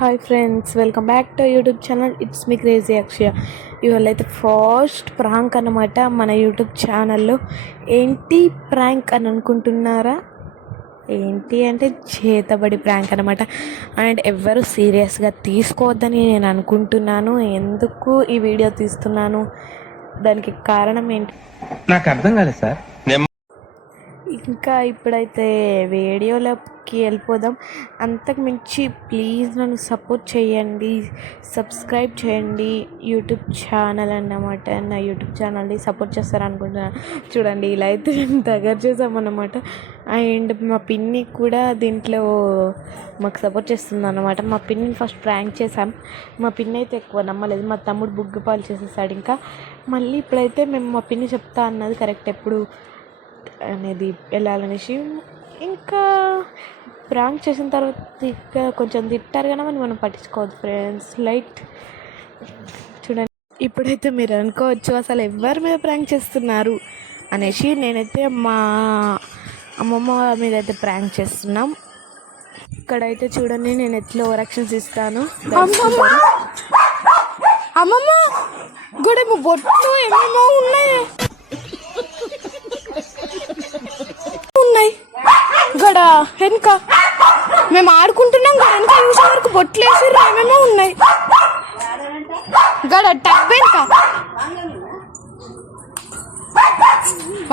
Hi friends, welcome back to YouTube channel. It's me crazy Akshaya. ఇవాళ అయితే first prank అన్నమాట మన యూట్యూబ్ ఛానల్లో. ఏంటి ప్రాంక్ అని అనుకుంటున్నారా? ఏంటి అంటే చేతబడి ప్రాంక్ అనమాట. అండ్ ఎవ్వరు సీరియస్గా తీసుకోవద్దని నేను అనుకుంటున్నాను. ఎందుకు ఈ వీడియో తీస్తున్నాను, దానికి కారణం ఏంటి నాకు అర్థం కాలేదు సార్. ఇంకా ఇప్పుడైతే వీడియోలోకి వెళ్ళిపోదాం. అంతకు మించి ప్లీజ్ నన్ను సపోర్ట్ చేయండి, సబ్స్క్రైబ్ చేయండి. యూట్యూబ్ ఛానల్ అన్నమాట, నా యూట్యూబ్ ఛానల్ని సపోర్ట్ చేస్తారనుకుంటున్నాను. చూడండి, ఇలా అయితే దగ్గర చేసామన్నమాట. అండ్ మా పిన్ని కూడా దీంట్లో మాకు సపోర్ట్ చేస్తుంది అన్నమాట. మా పిన్నిని ఫస్ట్ ప్రాంక్ చేసాం. మా పిన్ని అయితే ఎక్కువ నమ్మలేదు. మా తమ్ముడు బుగ్గుపాలు చేసేసాడు. ఇంకా మళ్ళీ ఇప్పుడైతే మేము మా పిన్ని చెప్తా అన్నది కరెక్ట్ ఎప్పుడు అనేది వెళ్ళాలనేసి ఇంకా ప్రాంక్ చేసిన తర్వాత ఇంకా కొంచెం తిట్టారు కానీ మనం పట్టించుకోవద్దు ఫ్రెండ్స్. లైట్ చూడండి, ఇప్పుడైతే మీరు అనుకోవచ్చు అసలు ఎవరి మీద ప్రాంక్ చేస్తున్నారు అనేసి. నేనైతే మా అమ్మమ్మ మీద అయితే ప్రాంక్ చేస్తున్నాం. ఇక్కడైతే చూడండి, నేను ఎట్లా ఓవర్ యాక్షన్స్ ఇస్తాను. అమ్మమ్మ గుడేమో బొట్లు ఏమేమో ఉన్నాయి గడ వెనుక మేము ఆడుకుంటున్నాం. వెనక చూసే వరకు బొట్లు వేసి ఏమేమో ఉన్నాయి గడ టప్ వెనుక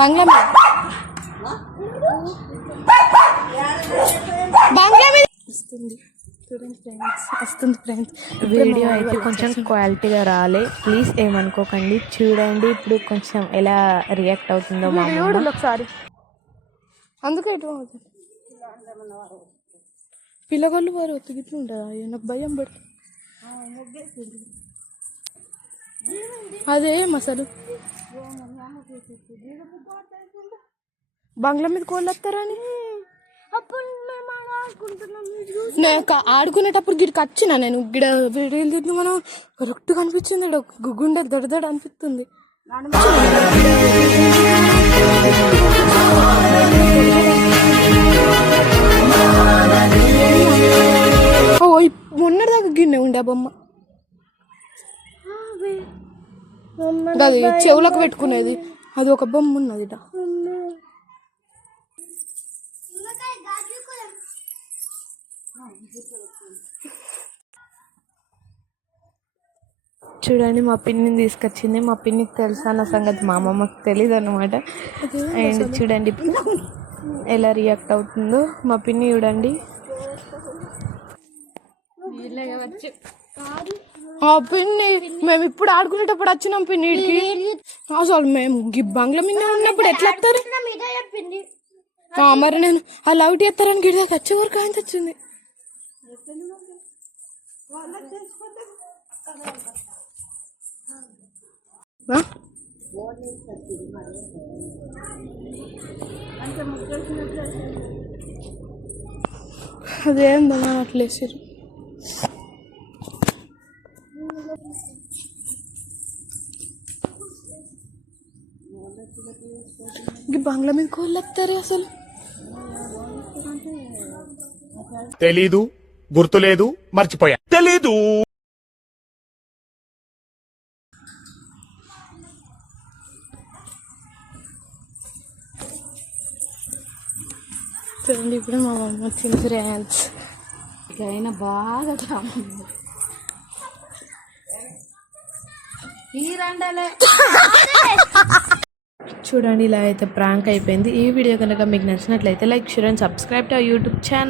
బంగ్లా మీద బంగ్లా మీద వస్తుంది ఫ్రెండ్స్. వీడియో అయితే కొంచెం క్వాలిటీగా రాలే, ప్లీజ్ ఏమనుకోకండి. చూడండి ఇప్పుడు కొంచెం ఎలా రియాక్ట్ అవుతుందో మా ఒకసారి. అందుకే ఎటు పిల్లగాళ్ళు వారు ఒత్తిగిట్లు ఉంటారా? నాకు భయం పడుతుంది. అదేం అసలు బంగ్లా మీద కోళ్ళు వస్తారని నేను ఆడుకునేటప్పుడు గిడికి వచ్చిన నేను గిడ వీడియోలు తిరిగి మనం కరెక్ట్ కనిపించింది. గుండె దడదడ అనిపిస్తుంది. మొన్నటిదాకా గిన్నె ఉండే బొమ్మ అది చెవులకు పెట్టుకునేది, అది ఒక బొమ్మ ఉన్నది. చూడండి, మా పిన్నిని తీసుకొచ్చింది. మా పిన్నికి తెలుసా అన్న సంగతి మా అమ్మమ్మకి తెలీదు అనమాట. అండ్ చూడండి ఇప్పుడు ఎలా రియాక్ట్ అవుతుందో మా పిన్ని. చూడండి, పిన్ని మేము ఇప్పుడు ఆడుకునేటప్పుడు వచ్చినాం పిన్నికి. అసలు మేము బంగ్లా మీద ఉన్నప్పుడు ఎట్లా వస్తారు మరి? నేను ఆ లౌట్ చేస్తారని గిడి దాకా వచ్చే వరకు ఆయన వచ్చింది. అదేందా అట్లేసారు. బంగ్లా మీద కోళ్ళు వస్తారు అసలు తెలీదు, గుర్తులేదు, మర్చిపోయా. తెలీదు. చూడండి ఇప్పుడు మా అమ్మ వచ్చింది ఫ్రెండ్స్. అయినా బాగా చూడండి ఇలా అయితే ప్రాంక్ అయిపోయింది. ఈ వీడియో కనుక మీకు నచ్చినట్లయితే like, share and subscribe to YouTube channel.